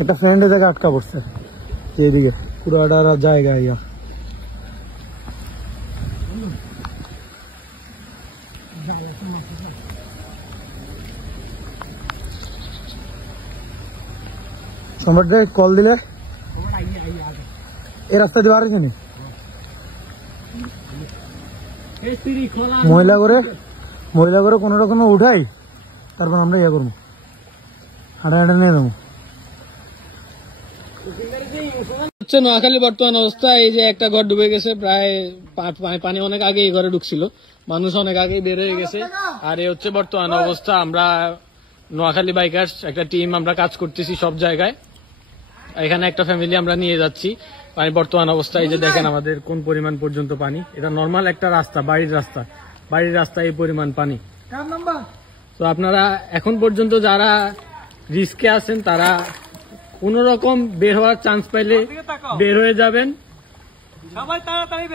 একটা ফ্রেন্ডের জায়গায় আটকা পড়ছে এইদিকে পুরোটা জায়গা ইয়া সম্রাট কল দিলে এই রাস্তা দিয়ে আর এখানে মহিলা করে কোন রকম উঠাই তারপর আমরা ইয়ে করবো হাঁটা নিয়ে যাবো। নোয়াখালী বর্তমান অবস্থা এই যে একটা ঘর ডুবে গেছে, প্রায় পানি অনেক আগে এই ঘরে ঢুকছিল, মানুষ অনেক আগে বের হয়ে গেছে। আর এই হচ্ছে বর্তমান অবস্থা। আমরা নোয়াখালী বাইকার্স একটা টিম, আমরা কাজ করতেছি সব জায়গায়। এখানে একটা ফ্যামিলি আমরা নিয়ে যাচ্ছি। পানি বর্তমান অবস্থা এই যে দেখেন আমাদের কোন পরিমাণ পর্যন্ত পানি। এটা নর্মাল একটা রাস্তা, বাড়ির রাস্তা এই পরিমাণ পানি। তো আপনারা এখন পর্যন্ত যারা রিস্কে আছেন তারা কোন রকম বের হওয়ার চান্স পাইলে বের হয়ে যাবেন। সবাই তাড়াতাড়ি